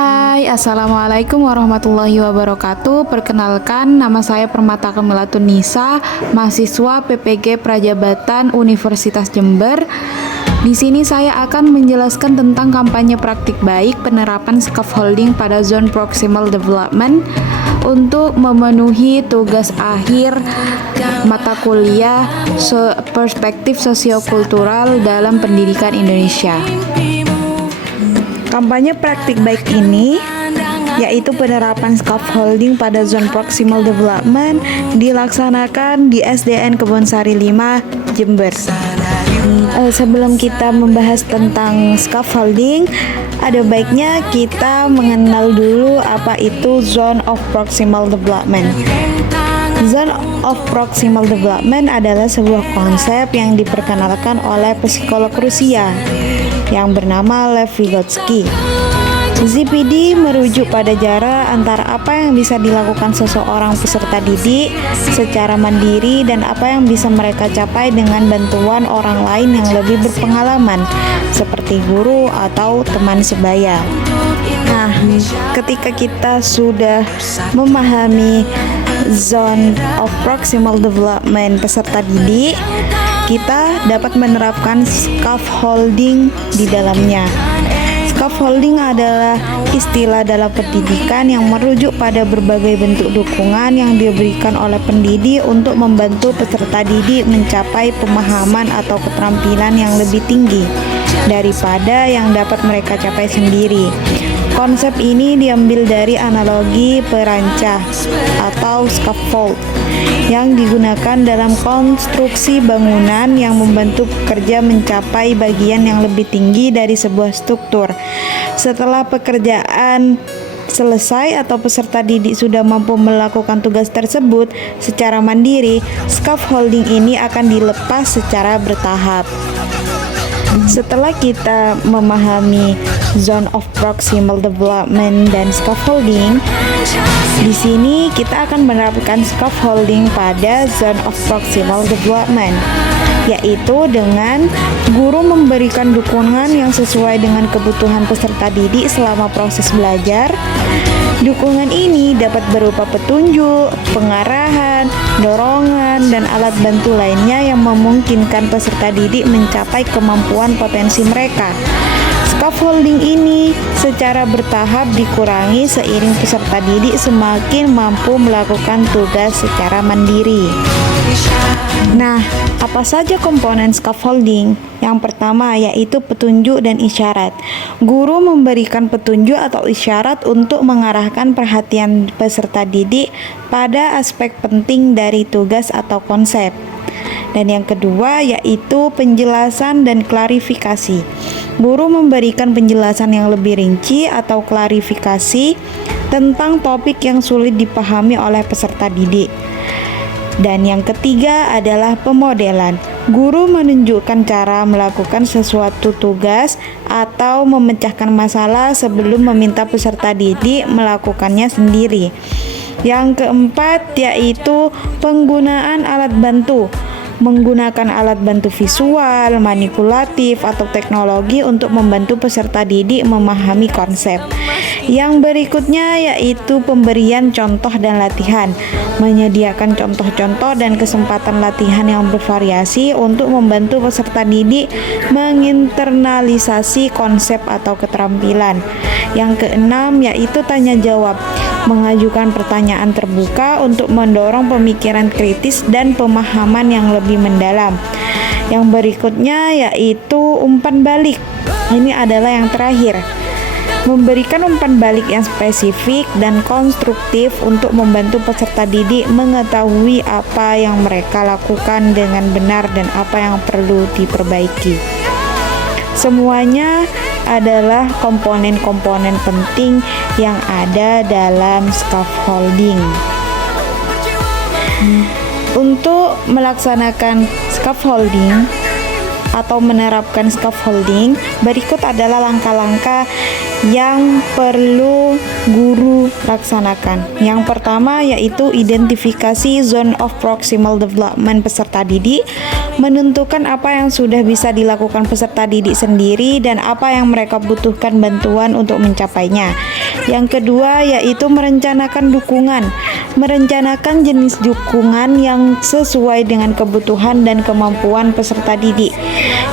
Hai, Assalamualaikum warahmatullahi wabarakatuh. Perkenalkan, nama saya Permata Kamilatun Nisa, mahasiswa PPG Prajabatan Universitas Jember. Di sini saya akan menjelaskan tentang kampanye praktik baik penerapan scaffolding pada zone proximal development untuk memenuhi tugas akhir mata kuliah perspektif sosiokultural dalam pendidikan Indonesia. Kampanye praktik baik ini yaitu penerapan scaffolding pada zone proximal development dilaksanakan di SDN Kebonsari 5 Jember. Sebelum kita membahas tentang scaffolding, ada baiknya kita mengenal dulu apa itu zone of proximal development. Zone of proximal development adalah sebuah konsep yang diperkenalkan oleh psikolog Rusia yang bernama Lev Vygotsky. ZPD merujuk pada jarak antara apa yang bisa dilakukan seseorang peserta didik secara mandiri dan apa yang bisa mereka capai dengan bantuan orang lain yang lebih berpengalaman, seperti guru atau teman sebaya. Nah, ketika kita sudah memahami zone of proximal development peserta didik, kita dapat menerapkan scaffolding di dalamnya. Scaffolding adalah istilah dalam pendidikan yang merujuk pada berbagai bentuk dukungan yang diberikan oleh pendidik untuk membantu peserta didik mencapai pemahaman atau keterampilan yang lebih tinggi daripada yang dapat mereka capai sendiri. Konsep ini diambil dari analogi perancah atau scaffold yang digunakan dalam konstruksi bangunan yang membantu pekerja mencapai bagian yang lebih tinggi dari sebuah struktur. Setelah pekerjaan selesai atau peserta didik sudah mampu melakukan tugas tersebut secara mandiri, scaffolding ini akan dilepas secara bertahap. Setelah kita memahami zone of proximal development dan scaffolding, di sini kita akan menerapkan scaffolding pada zone of proximal development, yaitu dengan guru memberikan dukungan yang sesuai dengan kebutuhan peserta didik selama proses belajar. Dukungan ini dapat berupa petunjuk, pengarahan, dorongan, dan alat bantu lainnya yang memungkinkan peserta didik mencapai kemampuan potensi mereka. Scaffolding ini secara bertahap dikurangi seiring peserta didik semakin mampu melakukan tugas secara mandiri. Nah, apa saja komponen scaffolding? Yang pertama yaitu petunjuk dan isyarat. Guru memberikan petunjuk atau isyarat untuk mengarahkan perhatian peserta didik pada aspek penting dari tugas atau konsep. Dan yang kedua yaitu penjelasan dan klarifikasi. Guru memberikan penjelasan yang lebih rinci atau klarifikasi tentang topik yang sulit dipahami oleh peserta didik. Dan yang ketiga adalah pemodelan. Guru menunjukkan cara melakukan sesuatu tugas atau memecahkan masalah sebelum meminta peserta didik melakukannya sendiri. Yang keempat yaitu penggunaan alat bantu. Menggunakan alat bantu visual, manipulatif, atau teknologi untuk membantu peserta didik memahami konsep. Yang berikutnya yaitu pemberian contoh dan latihan. Menyediakan contoh-contoh dan kesempatan latihan yang bervariasi untuk membantu peserta didik menginternalisasi konsep atau keterampilan. Yang keenam yaitu tanya jawab. Mengajukan pertanyaan terbuka untuk mendorong pemikiran kritis dan pemahaman yang lebih mendalam. Yang berikutnya yaitu umpan balik. Ini adalah yang terakhir. Memberikan umpan balik yang spesifik dan konstruktif untuk membantu peserta didik mengetahui apa yang mereka lakukan dengan benar dan apa yang perlu diperbaiki. Semuanya adalah komponen-komponen penting yang ada dalam scaffolding. Untuk melaksanakan scaffolding atau menerapkan scaffolding, berikut adalah langkah-langkah yang perlu guru laksanakan. Yang pertama yaitu identifikasi zone of proximal development peserta didik. menentukan apa yang sudah bisa dilakukan peserta didik sendiri dan apa yang mereka butuhkan bantuan untuk mencapainya. Yang kedua yaitu merencanakan dukungan. Merencanakan jenis dukungan yang sesuai dengan kebutuhan dan kemampuan peserta didik.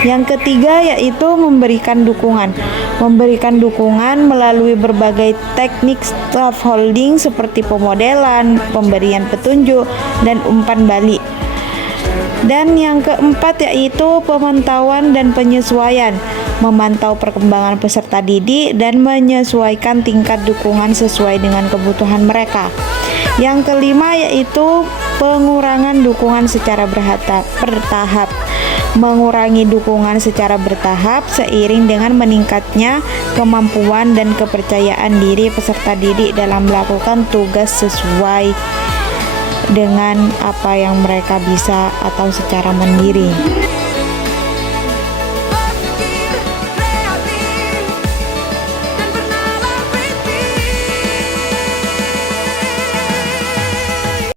Yang ketiga yaitu memberikan dukungan. Memberikan dukungan melalui berbagai teknik scaffolding seperti pemodelan, pemberian petunjuk, dan umpan balik. Dan yang keempat yaitu pemantauan dan penyesuaian. Memantau perkembangan peserta didik dan menyesuaikan tingkat dukungan sesuai dengan kebutuhan mereka. Yang kelima yaitu pengurangan dukungan secara bertahap. Mengurangi dukungan secara bertahap seiring dengan meningkatnya kemampuan dan kepercayaan diri peserta didik dalam melakukan tugas sesuai dengan apa yang mereka bisa atau secara mandiri.